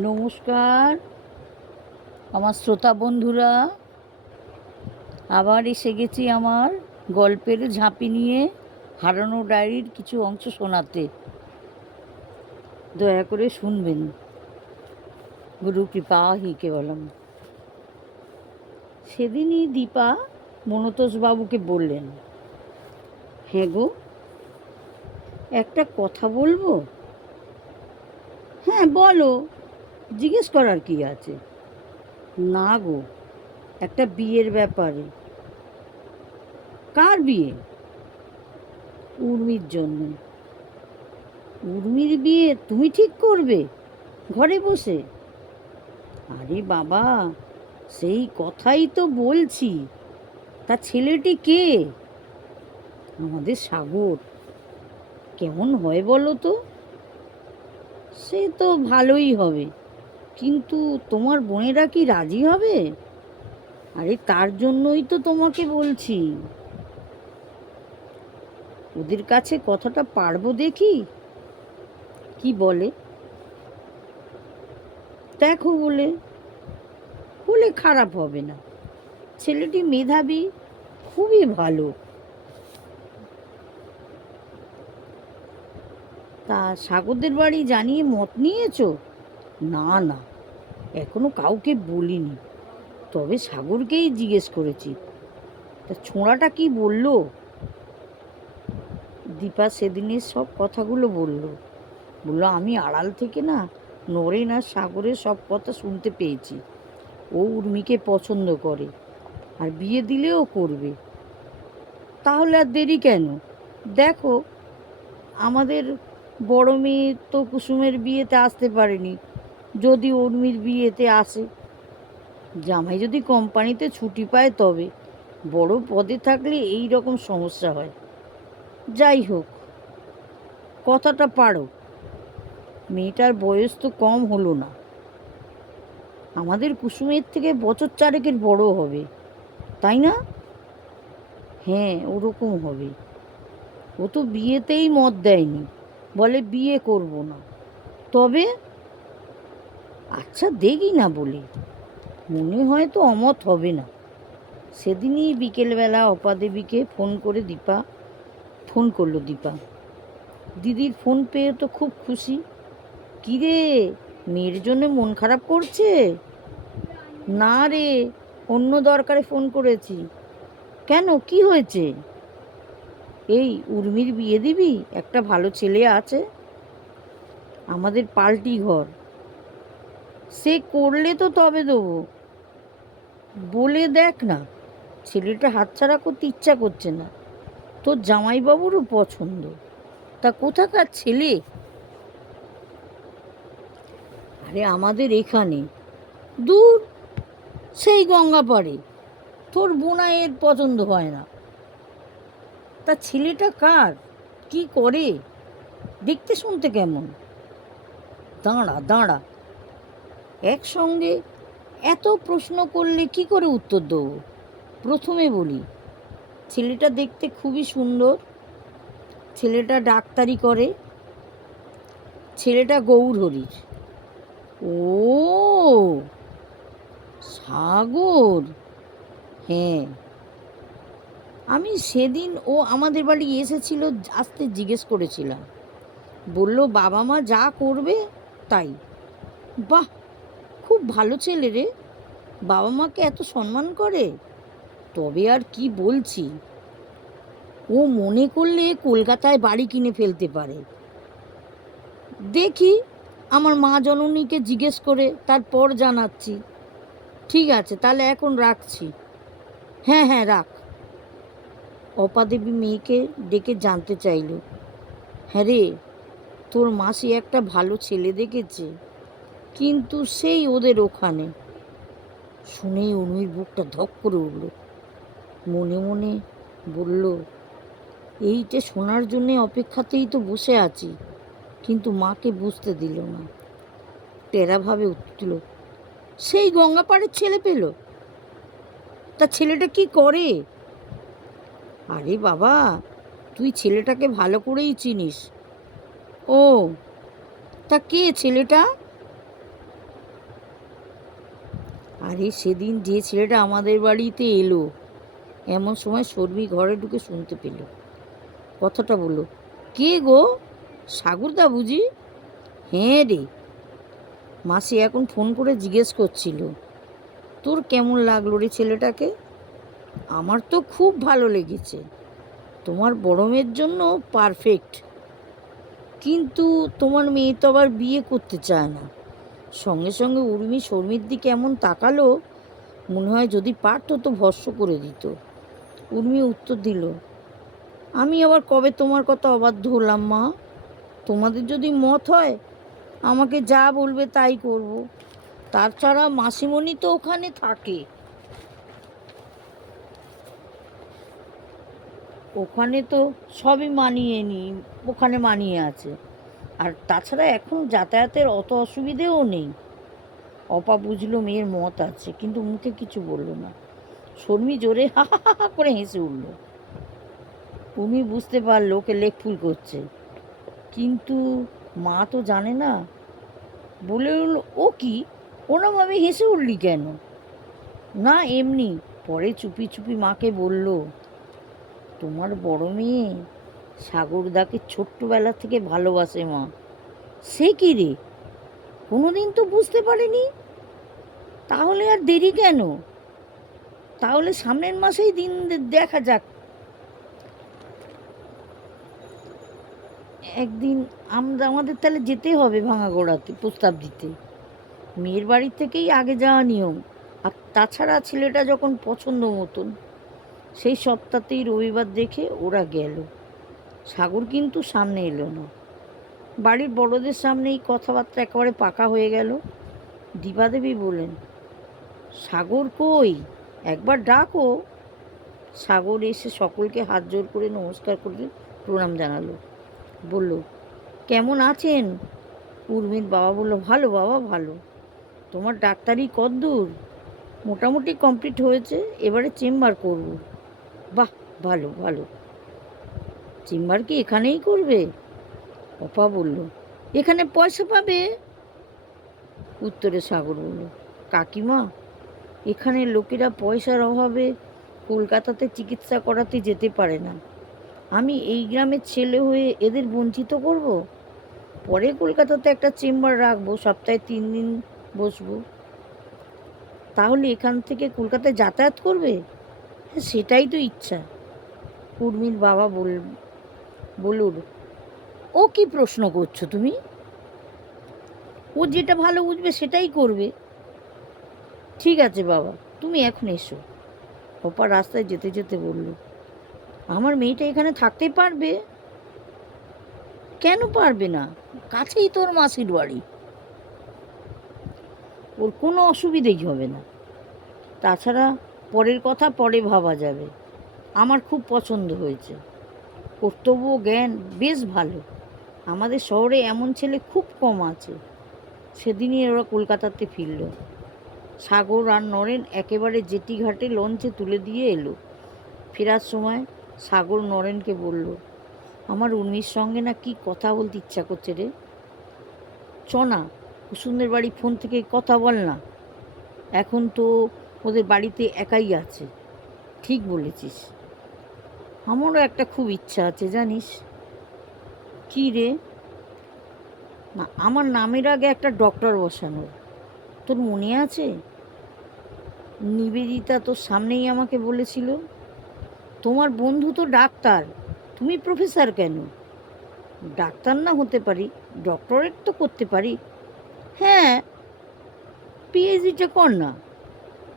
নমস্কার আমার শ্রোতা বন্ধুরা, আবার এসে গেছি আমার গল্পের ঝাঁপি নিয়ে হারানো ডায়েরির কিছু অংশ শোনাতে। দয়া করে শুনবেন। গুরু কৃপা হি কেবলম। সেদিনই দীপা মনতোষবাবুকে বললেন, হ্যাঁ গো, একটা কথা বলবো? হ্যাঁ বলো, জিজ্ঞেস করার কি আছে? না গো, একটা বিয়ের ব্যাপারে। কার বিয়ে? উর্মির জন্য। উর্মির বিয়ে তুমি ঠিক করবে ঘরে বসে? আরে বাবা, সেই কথাই তো বলছি। তা ছেলেটি কে? আমাদের সাগর। কেমন হয় বলো তো? সে তো ভালোই হবে, কিন্তু তোমার বোনেরা কি রাজি হবে? আরে তার জন্যই তো তোমাকে বলছি। ওদের কাছে কথাটা পারবো দেখি কি বলে। দেখো, বলে বলে খারাপ হবে না। ছেলেটি মেধাবী, খুবই ভালো। তা সাগরদের বাড়ি জানিয়ে মত নিয়েছো? না না, এখনো কাউকে বলিনি, তবে সাগরকেই জিজ্ঞেস করেছি। তা ছোঁড়াটা কি বললো? দীপা সেদিনের সব কথাগুলো বলল। আমি আড়াল থেকে না, নরেন আর সাগরের সব কথা শুনতে পেয়েছি। ও উর্মিকে পছন্দ করে, আর বিয়ে দিলেও করবে। তাহলে আর দেরি কেন? দেখো, আমাদের বড় মেয়ে তো কুসুমের বিয়েতে আসতে পারেনি, যদি উর্মির বিয়েতে আসে। জামাই যদি কোম্পানিতে ছুটি পায় তবে। বড় পদে থাকলে এই রকম সমস্যা হয়। যাই হোক, কথাটা পারো। মেয়েটার বয়স তো কম হলো না। আমাদের কুসুমের থেকে বছর চারেকের বড় হবে, তাই না? হ্যাঁ, ওরকম হবে। ও তো বিয়েতেই মত দেয়নি, বলে বিয়ে করব না। তবে আচ্ছা দেখি না বলে, মনে হয় তো অমত হবে না। সেদিনই বিকেলবেলা অপাদেবীকে ফোন করলো দীপা। দিদির ফোন পেয়ে তো খুব খুশি। কিরে, মেয়ের জন্য মন খারাপ করছে? না রে, অন্য দরকারে ফোন করেছি। কেন, কি হয়েছে? এই উর্মির বিয়ে দিবি? একটা ভালো ছেলে আছে, আমাদের পাল্টি ঘর। সে করলে তো তবে দেবো। বলে দেখ না, ছেলেটা হাতছাড়া করতে ইচ্ছা করছে না। তোর জামাইবাবুরও পছন্দ। তা কোথাকার ছেলে? আরে আমাদের এখানে। দূর, সেই গঙ্গাপাড়ে। তোর বোনাইয়ের পছন্দ হয় না। তা ছেলেটা কার? কি করে? দেখতে শুনতে কেমন? দাঁড়া দাঁড়া, একসঙ্গে এত প্রশ্ন করলে কি করে উত্তর দেবো? প্রথমে বলি, ছেলেটা দেখতে খুবই সুন্দর। ছেলেটা ডাক্তারি করে। ছেলেটা গৌরহরির। ও, সাগর। হ্যাঁ, আমি সেদিন ও আমাদের বাড়ি এসেছিল, আসতে জিজ্ঞেস করেছিলাম। বলল বাবা মা যা করবে তাই। বাহ, খুব ভালো ছেলে রে, বাবা মাকে এত সম্মান করে। তবে আর কি বলছি, ও মনে করলে কলকাতায় বাড়ি কিনে ফেলতে পারে। দেখি, আমার মা জননীকে জিজ্ঞেস করে তারপর জানাচ্ছি। ঠিক আছে, তাহলে এখন রাখছি। হ্যাঁ হ্যাঁ, রাখ। অপাদেবী মেয়েকে ডেকে জানতে চাইল, হ্যাঁ রে, তোর মাসি একটা ভালো ছেলে দেখেছে, কিন্তু সেই ওদের ওখানে। শুনেই উর্মির বুকটা ধক করে উঠল। মনে মনে বলল, এইটা শোনার জন্যে অপেক্ষাতেই তো বসে আছি, কিন্তু মাকে বুঝতে দিল না। টেরাভাবে উঠল, সেই গঙ্গাপাড়ের ছেলে পেল? তা ছেলেটা কি করে? আরে বাবা, তুই ছেলেটাকে ভালো করেই চিনিস। ও, তা কে ছেলেটা? আরে সেদিন যে ছেলেটা আমাদের বাড়িতে এলো, এমন সময় শর্মি ঘরে ঢুকে শুনতে পেল। কথাটা বললো, কে গো, সাগরদা বুঝি? হ্যাঁ রে, মাসি এখন ফোন করে জিজ্ঞেস করছিল তোর কেমন লাগলো রে ছেলেটাকে। আমার তো খুব ভালো লেগেছে, তোমার বড় মেয়ের জন্য পারফেক্ট। কিন্তু তোমার মেয়ে তো আবার বিয়ে করতে চায় না। সঙ্গে সঙ্গে উর্মি শর্মির দিকে এমন তাকালো, মনে হয় যদি পারতো তো ভস্ম করে দিত। উর্মি উত্তর দিল, আমি আবার কবে তোমার কথা অবাধ্য হলাম মা? তোমাদের যদি মত হয় আমাকে যা বলবে তাই করব। তাছাড়া মাসিমণি তো ওখানে থাকে, ওখানে তো সবই মানিয়ে নি, ওখানে মানিয়ে আছে। আর তাছাড়া এখন যাতায়াতের অত অসুবিধেও নেই। অপা বুঝলো মেয়ের মত আছে, কিন্তু মুখে কিছু বলল না। শর্মি জোরে হা হা হা করে হেসে উঠল। উমি বুঝতে পারলো ওকে লেক ফুল করছে, কিন্তু মা তো জানে না। বলে উঠল, ও কি, ওরমভাবে হেসে উঠলি কেন? না এমনি। পরে চুপি চুপি মাকে বলল, তোমার বড় মেয়ে সাগরদাকে ছোট্টবেলা থেকে ভালোবাসে মা। সে কি রে, কোনোদিন তো বুঝতে পারিনি। তাহলে আর দেরি কেন? তাহলে সামনের মাসেই দিন দেখা যাক। একদিন আমাদের তাহলে যেতে হবে ভাঙাগড়াতে প্রস্তাব দিতে। মেয়ের বাড়ির থেকেই আগে যাওয়া নিয়ম। আর তাছাড়া ছেলেটা যখন পছন্দ মতন, সেই সপ্তাহতেই রবিবার দেখে ওরা গেল। সাগর কিন্তু সামনে এলো না। বাড়ির বড়দের সামনেই কথাবার্তা একেবারে পাকা হয়ে গেল। দীপাদেবী বলেন, সাগর কই, একবার ডাকো। সাগর এসে সকলকে হাত জোর করে নমস্কার করে প্রণাম জানালো। বলল, কেমন আছেন? উর্মির বাবা বলল, ভালো বাবা ভালো। তোমার ডাক্তারি কতদূর? মোটামুটি কমপ্লিট হয়েছে, এবারে চেম্বার করব। বাহ, ভালো ভালো। চেম্বার কি এখানেই করবে? অপা বলল, এখানে পয়সা পাবে? উত্তরে সাগর বলল, কাকিমা, এখানে লোকেরা পয়সার অভাবে কলকাতাতে চিকিৎসা করাতে যেতে পারে না। আমি এই গ্রামের ছেলে হয়ে এদের বঞ্চিত করব? পরে কলকাতাতে একটা চেম্বার রাখবো, সপ্তাহে 3 দিন বসবো। তাহলে এখান থেকে কলকাতায় যাতায়াত করবে? হ্যাঁ, সেটাই তো ইচ্ছা। উর্মির বাবা বলুন, ও কি প্রশ্ন করছো তুমি? ও যেটা ভালো বুঝবে সেটাই করবে। ঠিক আছে বাবা, তুমি এখন এসো। অপা রাস্তায় যেতে যেতে বলল, আমার মেয়েটা এখানে থাকতে পারবে? কেন পারবে না, কাছেই তোর মাসির বাড়ি, ওর কোনো অসুবিধেই হবে না। তাছাড়া পরের কথা পরে ভাবা যাবে। আমার খুব পছন্দ হয়েছে, কর্তব্য জ্ঞান বেশ ভালো। আমাদের শহরে এমন ছেলে খুব কম আছে। সেদিনই ওরা কলকাতাতে ফিরল। সাগর আর নরেন একেবারে জেটি ঘাটে লঞ্চে তুলে দিয়ে এলো। ফেরার সময় সাগর নরেনকে বলল, আমার উর্মির সঙ্গে না কি কথা বলতে ইচ্ছা করছে রে। চ না, কুসুমদের বাড়ি ফোন থেকে কথা বল না। এখন তো ওদের বাড়িতে একাই আছে। ঠিক বলেছিস, আমারও একটা খুব ইচ্ছা আছে জানিস। কী রে? না, আমার নামের আগে একটা ডক্টর বসানোর। তোর মনে আছে, নিবেদিতা তোর সামনেই আমাকে বলেছিল, তোমার বন্ধু তো ডাক্তার, তুমি প্রফেসর কেন? ডাক্তার না হতে পারি, ডক্টরেট তো করতে পারি। হ্যাঁ, পিএইচডিটা কর না,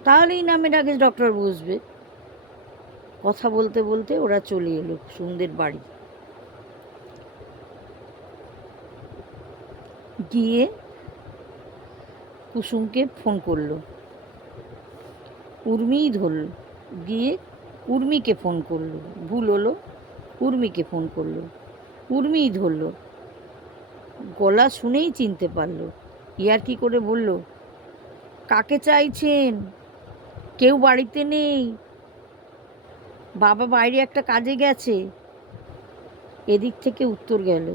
তাহলেই নামের আগে ডক্টর বসবে। কথা বলতে বলতে ওরা চলে এলো কুসুমদের বাড়ি। গিয়ে কুসুমকে ফোন করলো, উর্মিই ধরল। গিয়ে উর্মিকে ফোন করলো, ভুল হলো, উর্মিকে ফোন করলো, উর্মিই ধরল। গলা শুনেই চিনতে পারলো। ইয়ার্কি করে বলল, কাকে চাইছেন? কেউ বাড়িতে নেই, বাবা বাইরে একটা কাজে গেছে। এদিক থেকে উত্তর গেল,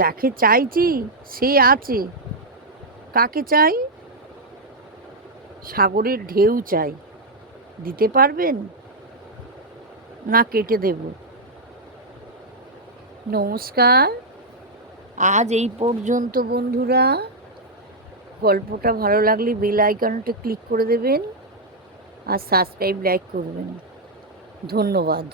যাকে চাইছি সে আছে। কাকে চাই? সাগরের ঢেউ চাই, দিতে পারবেন না কেটে দেব? নমস্কার, আজ এই পর্যন্ত বন্ধুরা। গল্পটা ভালো লাগলে বেল আইকনটা ক্লিক করে দেবেন আর সাবস্ক্রাইব লাইক করবেন। ধন্যবাদ।